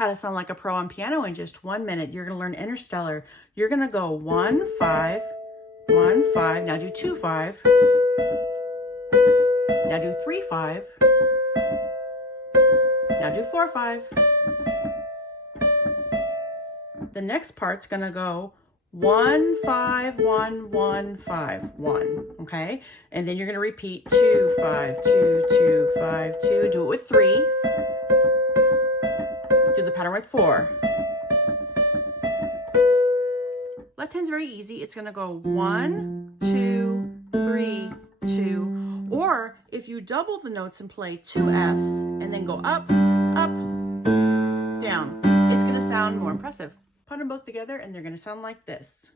how to sound like a pro on piano in just 1 minute. You're going to learn Interstellar. You're going to go 1, 5, 1, 5. Now do 2, 5. Now do 3, 5. Now do 4, 5. The next part's going to go 1, 5, 1, 1, 5, 1. Okay? And then you're going to repeat 2, 5, 2, 2, 5, 2. Do it with 3. Do the pattern with 4. Left hand's very easy. It's going to go 1, 2, 3, 2. Or if you double the notes and play 2 Fs and then go up, up, down, it's going to sound more impressive. Put them both together and they're going to sound like this.